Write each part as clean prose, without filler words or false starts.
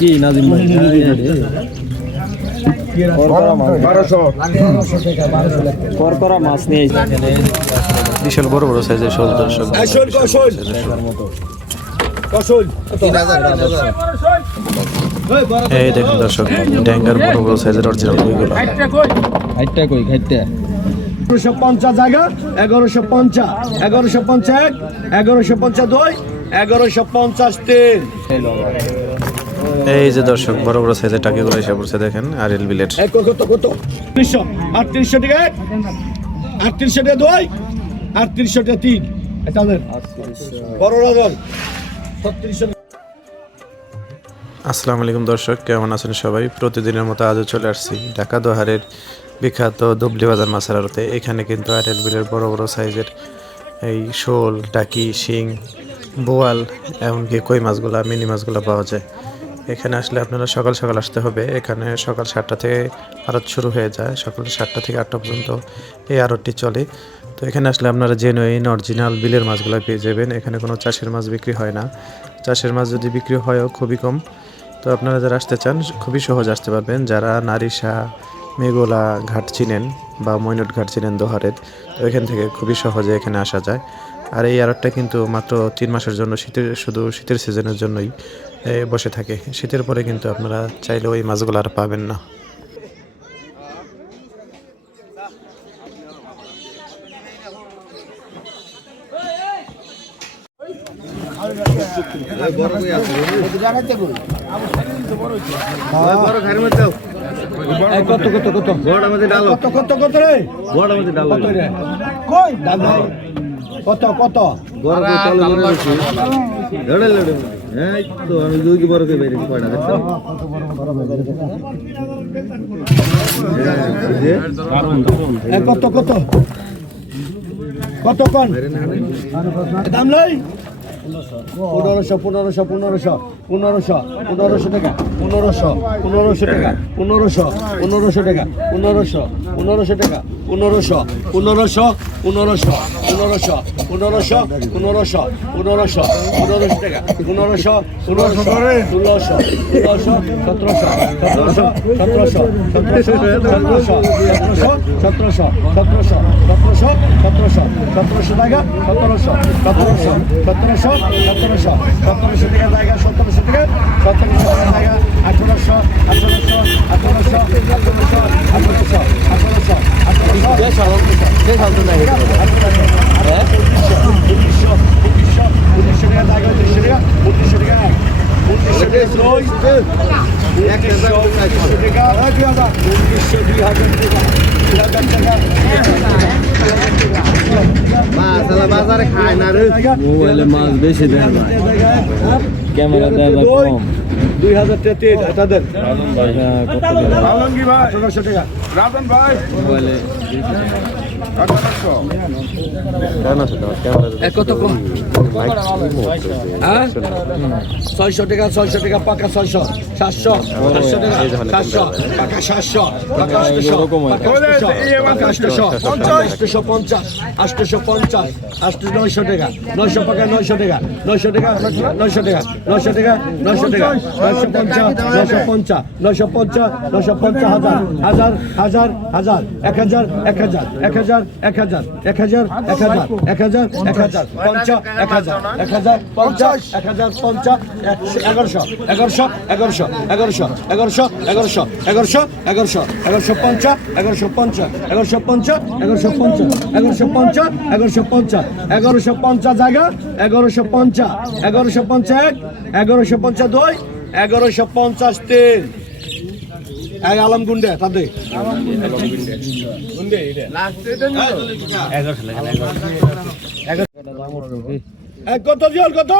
কি নাজিম ভাই করকরা মাছ নিয়ে বিশাল বড় বড় সাইজের শোল দর্শক। এই দেখুন দর্শক, ড্যাঙ্গার বড় বড় সাইজের অরিজিনাল কইগুলো। 1150 জায়গা 1150 1151 1152 1153। এই যে দর্শক বড় বড় সাইজের টাকিগুলো এসে পড়ছে দেখেন, আরএল বিলেট। কত 3800 টাকা 3800 টাকা 2 3800 টাকা 3 এটা বড় রাজার 3600। আসসালামু আলাইকুম দর্শক, কেমন আছেন সবাই? প্রতিদিনের মতো আজও চলে আসছি ঢাকা দোহারের বিখ্যাত দুবলি বাজার মাছের আড়তে। এখানে কিন্তু আরএল বিলের বড় বড় সাইজের এই শোল, টাকি, শিং, বোয়াল, এমনকি কই মাছগুলা, মিনি মাছগুলো পাওয়া যায়। এখানে আসলে আপনারা সকাল সকাল আসতে হবে। এখানে সকাল 7টা থেকে আড়ত শুরু হয়ে যায়, সকাল 7টা থেকে 8টা পর্যন্ত এই আড়তটি চলে। তো এখানে আসলে আপনারা জেনুইন অরিজিনাল বিলের মাছগুলো পেয়ে যাবেন। এখানে কোনো চাষের মাছ বিক্রি হয় না। চাষের মাছ যদি বিক্রি হয়ও খুবই কম। তো আপনারা যারা আসতে চান খুবই সহজ আসতে পারবেন। যারা নারিশা, মেঘোলা ঘাট চিনেন বা মৈনট ঘাট চিনেন দোহারের, তো এখান থেকে খুবই সহজে এখানে আসা যায়। আর এই আড়তটা কিন্তু মাত্র 3 মাসের জন্য, শুধু শীতের সিজনের জন্যই বসে থাকে। শীতের পরে কিন্তু আপনারা চাইলে ওই মাছগুলো আর পাবেন না। কত কোন দাম লই 1500 টাকা 1500 টাকা 1500 টাকা 1500 টাকা 1500 টাকা 1500 টাকা জায়গা 1700 টাকা 1700 টাকা জায়গা 1800 বাজারে খায় না রে, মোবাইলে মাছ বেশি দেয় না, ক্যামেরা দেয় কম। 2000 টাকা তাদের রাজন ভাই কত দিন আলমগীর ভাই 1800 টাকা রাজন ভাই মোবাইলে কত কম 600 টাকা 600 টাকা পাকা 600 700 টাকা 700 পাকা 700 পাকা 800 পাকা 850 900 টাকা 900 পাকা 900 টাকা 900 টাকা 900 টাকা 900 টাকা 900 টাকা 950 হাজার 1000 1000 1000 জায়গা 1150 1152 1153 এই আলমগুন্ডে তাদের কত জল কত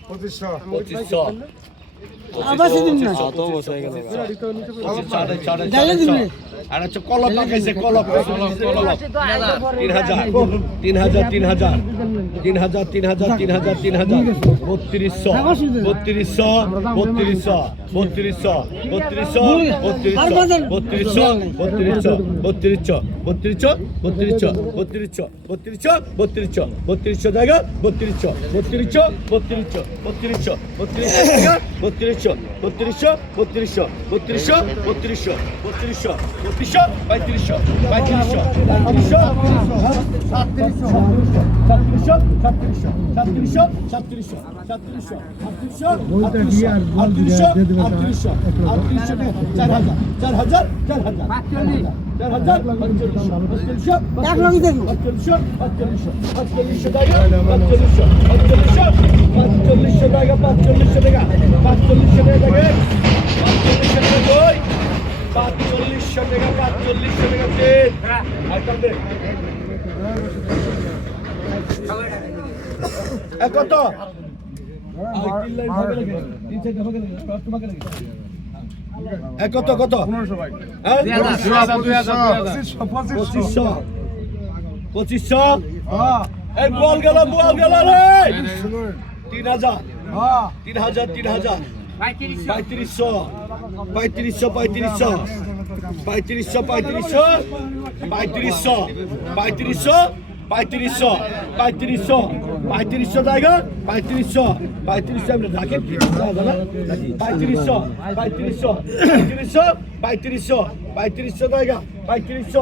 2500 আর হচ্ছে কলপ পাকাইছে কলপ 3000 3200 কত কত কত 2500 এই বল গেল রে 3000 3500 জায়গা 3500 আমরা রাখেন কি 3500 জায়গা 3500 জায়গা 3500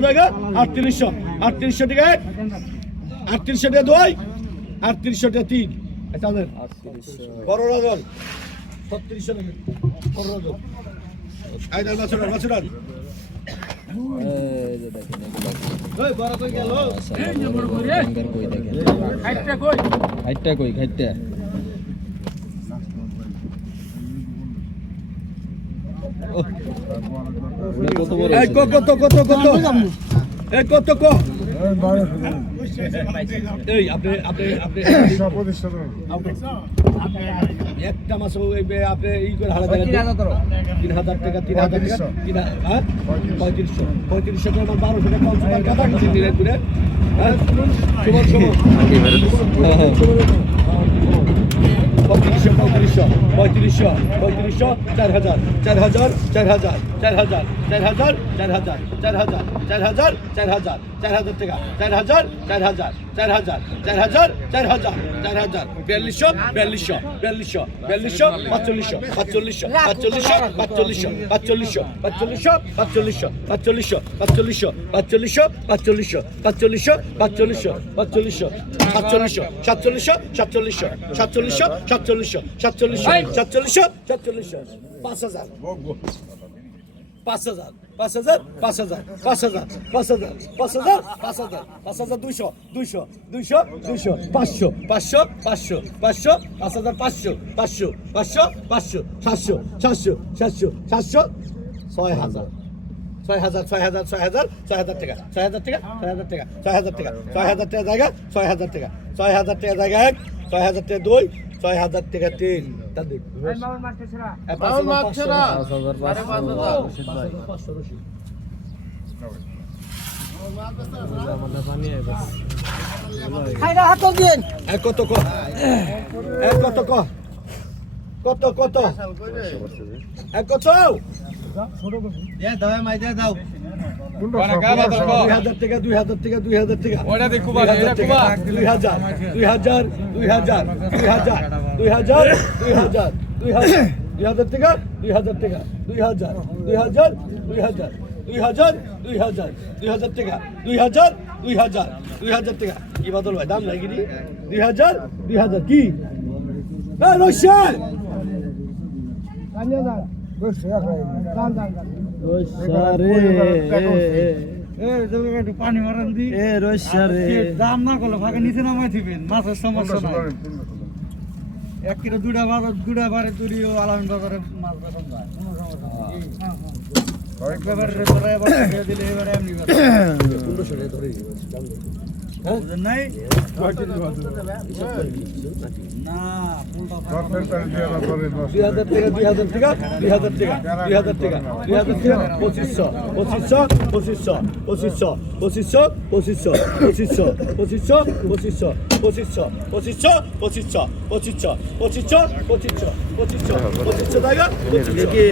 জায়গা 3600 জায়গা 38 টাকা 2 38 টাকা 3 আচ্ছা বড় রাজন 36 টাকা বড় রাজন আইদার মাছরান ওই বড় কই গেল কই দেখেন খাইটটা কই খাইটটা কত বড় কত এই আপনি একটা মাছ আপনি এই করে হারা 3000 টাকা 3500 টাকা 1200 টাকা কাটা কিছু নিলেন করে হ্যাঁ পঁয়ত্রিশশো 4000 টাকা 6000 টাকা 3 তাদের কত কত দাও 2000 টাকা 2000 টাকা ওটা দেখো 2000 টাকা 2000 টাকা 2000 টাকা কি বদল ভাই দাম লাগি 2000 কি রশিদ পানি মারান দি দাম না করলে ফাঁকে নিচে নামাই দিবেন মাছের সমস্যা নাই 1 কিলো 2টা বারে দুরিও আলামিন বাজারে মাছ বেচন যায় কোনো সমস্যা নেই একবারে ধরে বসে দিলে এবারে এমনি করে 1500 টাকা ধরে বুঝেন নাই না ফুলটা 2000 টাকা 2500 টাকা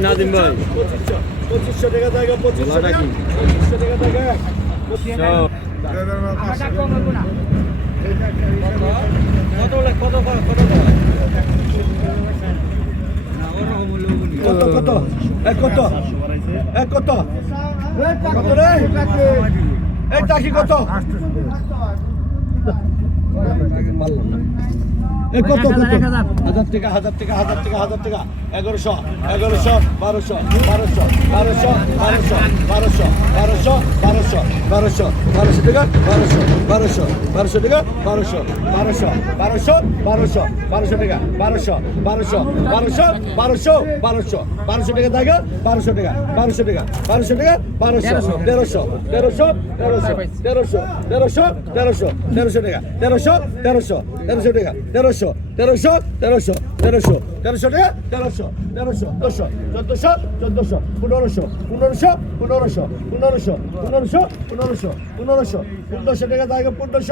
নাদিম ভাই 2500 টাকা জায়গা 2500 টাকা 2500 টাকা জায়গা কত কত এক কত এক কত কত রে এই টাকি কত এই কত কত 1000 টাকা 1100 1200 টাকা 1200 টাকা 1200 টাকা দাগা 1200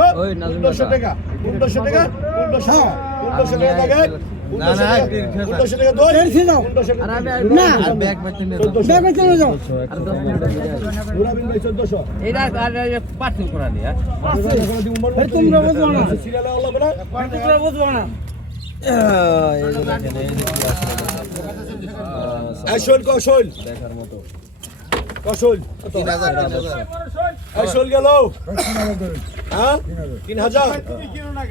টাকা 1300 আসল কৌশল দেখার মতো কৌশল 3000 আসল গেল হ্যাঁ 3000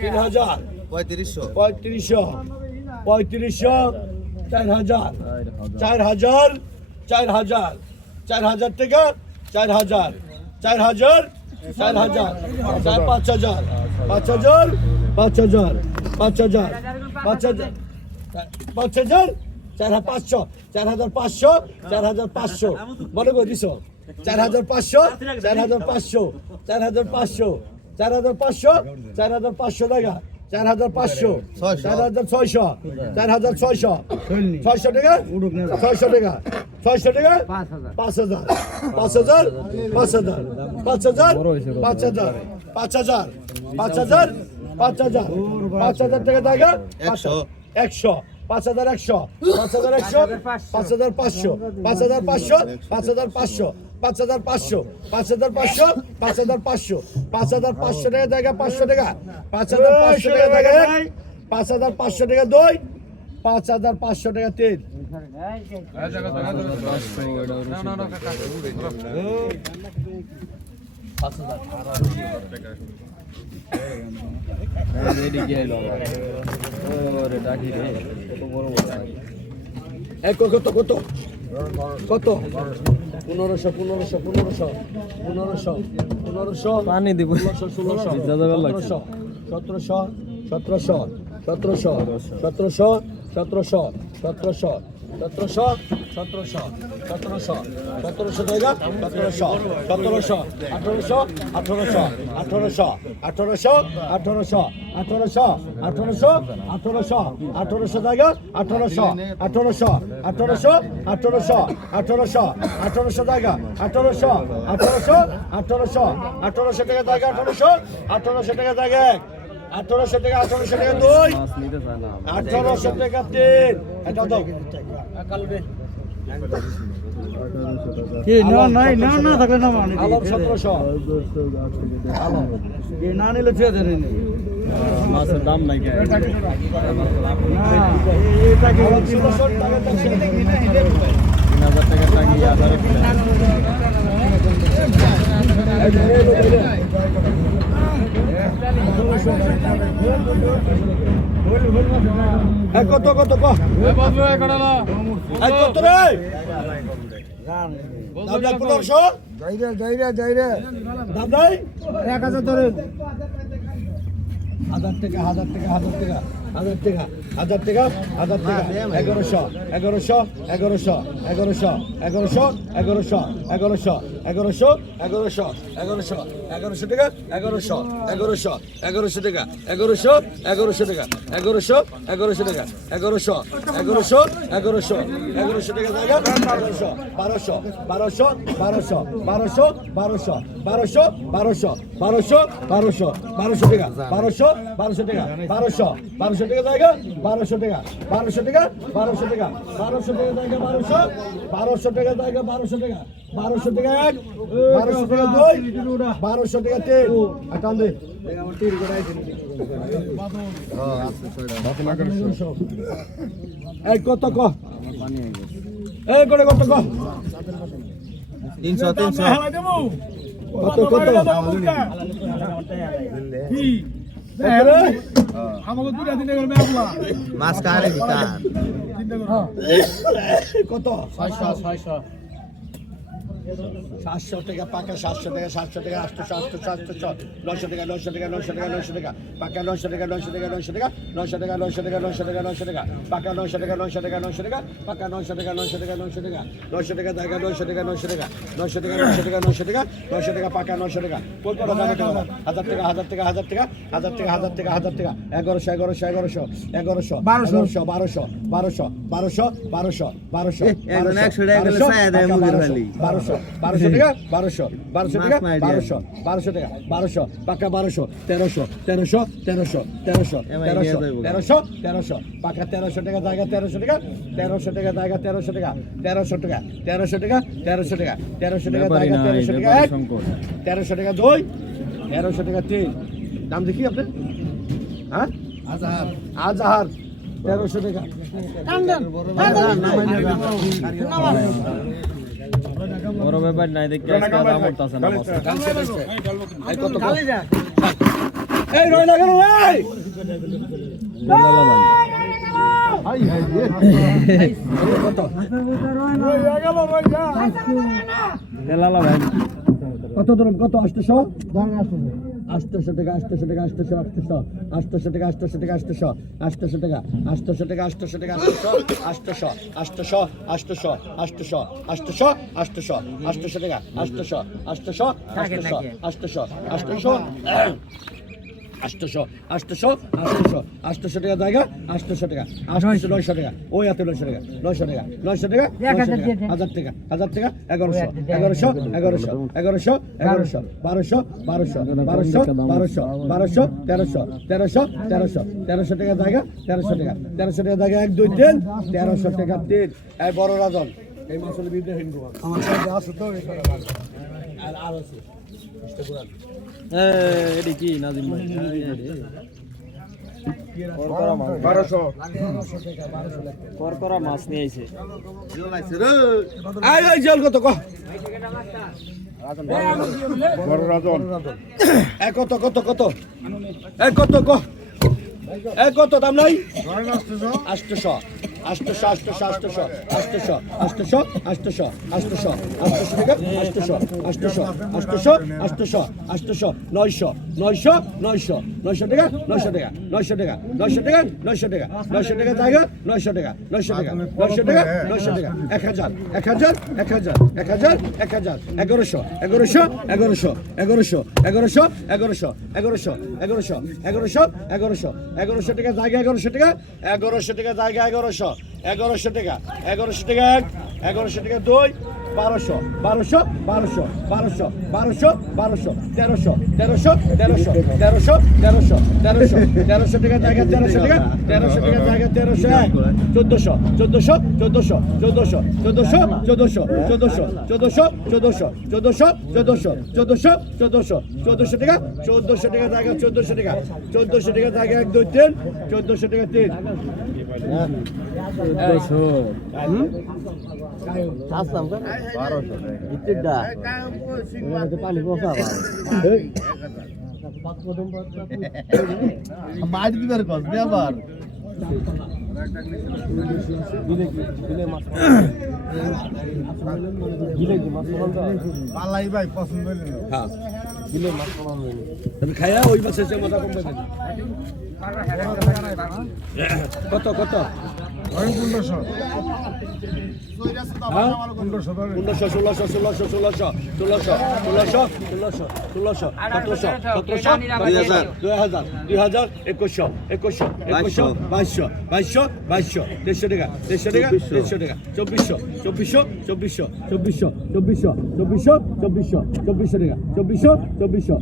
3500 4000 টাকা 4000 4500 মনে করে দিছ 4500 টাকা 4500 4600 টাকা 600 টাকা 5000 টাকা জায়গা 100 5100 5500 টাকা জায়গা 500 টাকা 5500 টাকা জায়গা 5500 টাকা 2 5500 টাকা 3 কত কত কত 1500 পানি দিব 1800 টাকা 2 1800 টাকা 3 এটা দাও কি না থাকলে না মানে আলম 1700 কি না নিলে ছেড়ে দেন মাছের দাম নাই কে এটা কি আলম 1600 টাকা 3000 টাকা টাকি আধারে কিনে এই কত কত ক এই কত রে দাম নাই 1500 দাম নাই 1000 ধরেন 1000 টাকা 1000 টাকা 1000 টাকা 1000 টাকা 1000 টাকা 1000 টাকা 1100 1100 1100 1100 1100 1100 1100 1100 1100 1100 1100 টাকা 1100 1100 1100 টাকা 1100 1100 টাকা 1100 1100 টাকা 1100 1100 1100 1100 টাকা জায়গা 1100 1200 1200 1200 1200 1200 1200 1200 1200 1200 টাকা 1200 1200 টাকা 1200 1200 টাকা জায়গা 1200 টাকা 1200 টাকা 1200 টাকা 1200 টাকা জায়গা 1200 1200 টাকা জায়গা 1200 টাকা 1200 টাকা এক 1200 টাকা দুই 1200 টাকা তিন আটান দে এই কত ক এই করে কত ক 300 300 কত কত আমাকে দুটা দিনে করবে আপলা মাছ কারে দিতাম কত 600 700 টাকা পাকা 700 টাকা 700 টাকা 800 800 900 টাকা 900 টাকা 900 টাকা 900 টাকা পাকা 900 টাকা 900 টাকা 900 টাকা 900 টাকা 900 টাকা 900 টাকা 900 টাকা পাকা 900 টাকা 900 টাকা 900 টাকা পাকা 900 টাকা 900 টাকা 900 টাকা 900 টাকা জায়গা 900 টাকা 900 টাকা 900 টাকা 900 টাকা 900 টাকা 900 টাকা পাকা 900 টাকা কোন কোন জায়গা টাকা 1000 টাকা 1000 টাকা 1000 টাকা 1000 টাকা 1000 টাকা 1000 টাকা 1100 1100 1100 1100 1200 1200 1200 1200 1200 এখন 100 টাকা গেলে ছায়া দেয় মুগের ভালি 1200 টাকা 1200 টাকা 1200 টাকা 1200 পাকা 1200 1300 1300 1300 1300 1300 1300 পাকা 1300 টাকা জায়গা 1300 টাকা 1300 টাকা জায়গা 1300 টাকা 1300 টাকা 1300 টাকা 1300 টাকা 1300 টাকা জায়গা 1300 টাকা এক 1300 টাকা দুই 1300 টাকা তিন দাম দেখি আপনি হ্যাঁ আজহার 1300 টাকা বড় ব্যাপার নাই দেখে আজকে দাম উঠতাছে না মাছ এই কত এই রয় না কেন এই কত তেলালা ভাই কত ধরুন কত 800 800 টাকা 800 টাকা 800 800 টাকা 800 টাকা 800 টাকা 800 টাকা 800 টাকা 800 800 800 800 800 800 800 টাকা 800 800 800 800 টাকা জায়গা 800 টাকা 900 টাকা ওই হাতে 900 টাকা 900 টাকা 900 টাকা 1000 টাকা 1000 টাকা 1100 1100 1100 1100 1100 1200 1200 1200 1200 1300 1300 1300 টাকা জায়গা 1300 টাকা 1300 টাকা জায়গা 1 2 3 1300 টাকা 3 এই বড় রাজন এই মাসলে বিদ্যা হিন্দু আমার সাথে আছে তো আর আছে এডি কি নাজিম ভাই করকরা মাছ নিয়ে আইছে এই জল কত ক এ কত কত কত এ কত ক এ কত দাম নাই 800 800 800 800 800 800 800 800 টাকা 800 800 800 800 800 900 900 900 টাকা 900 টাকা 900 টাকা 900 টাকা 900 টাকা 900 টাকা জায়গা 900 টাকা 900 টাকা 900 টাকা 900 টাকা 1000 1000 1000 1000 1000 1100 1100 1100 1100 1100 1100 1100 1100 1100 1100 টাকা জায়গা 1100 টাকা 1100 টাকা জায়গা 1100 1100 টাকা 1100 টাকা 1100 টাকা দুই 1200 1200 1200 1200 1200 1200 1300 1300 1300 1300 1300 1300 টাকা জায়গা 1300 টাকা 1300 টাকা জায়গা 1300 1400 1400 1400 1400 1400 1400 1400 1400 1400 1400 1400 1400 টাকা 1400 টাকা জায়গা 1400 টাকা 1400 টাকা জায়গা 1 2 3 1400 টাকা 3 মাইর দিবার কস আবার পালাই ভাই পছন্দ হইল না। হ্যাঁ খাইয়া ওই মাছের চেয়ে মজা কমবে না। কত কত আমি 1500 হ্যাঁ 1500 ধরে 1500 1600 1600 1600 1600 1600 1600 1700 1700 2000 2000 2100 2100 2200 2200 2200 2300 টাকা 2300 টাকা 2300 টাকা 2400 2400 2400 2400 2400 2400 2400 2400 টাকা 2400 2400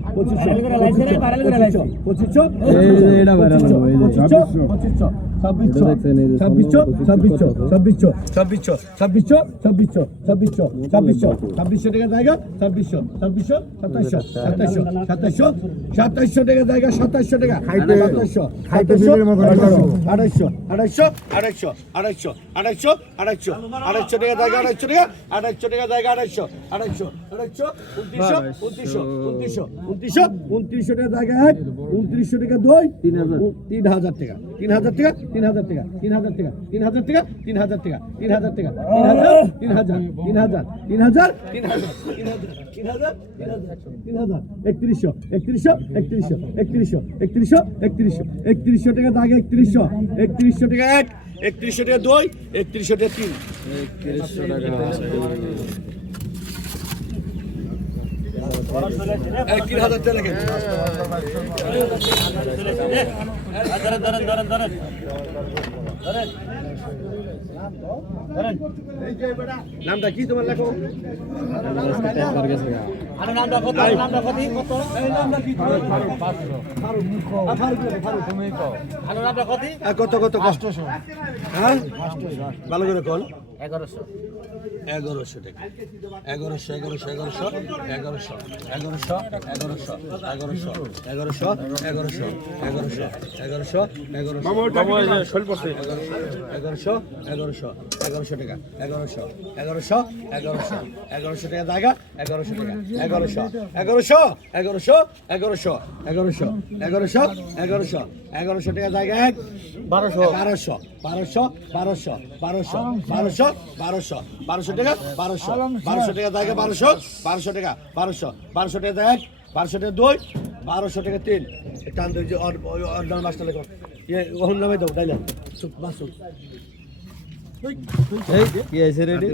2500 2500 এটা বাইরে না ভাই, এই যে। 2500 2600 2600 2600 2600 2600 2600 2600 2600 2600 টাকা জায়গা 2600 2600 2700 2700 2700 টাকা জায়গা 2700 টাকা 2700 খাইতে বিলের মতো 2800 2800 2800 2800 2800 2800 2800 টাকা জায়গা 2800 টাকা 2800 টাকা জায়গা 2800 2800 2800 2900 2900 2900 টাকা জায়গা 1 2900 টাকা 2 3000 টাকা 3000 টাকা 3000 টাকা 3000 টাকা 3000 টাকা 3000 টাকা 3000 টাকা 3000 3000 3000 3100 টাকা দাগে 3100 টাকা 1 3100 টাকা 2 3100 টাকা 3 3000 টাকা লাগে নামটা কি তোমার লেখো নামটা কত এই নামটা কি কত কত কষ্ট হ্যাঁ ভালো করে কল 1100 টাকা 1100 টাকা জায়গা 1100 টাকা 1100 টাকা জায়গা 1200 টাকা 1200 টাকা জায়গা 1200 টাকা 1200 টাকা দেখ 1200 টাকা 2 1200 টাকা 3 টান দুই যে অর্ডার মাস্টার লেখো ওহন নামে দাও তাই না চুপ বাস কি আছে রেডি?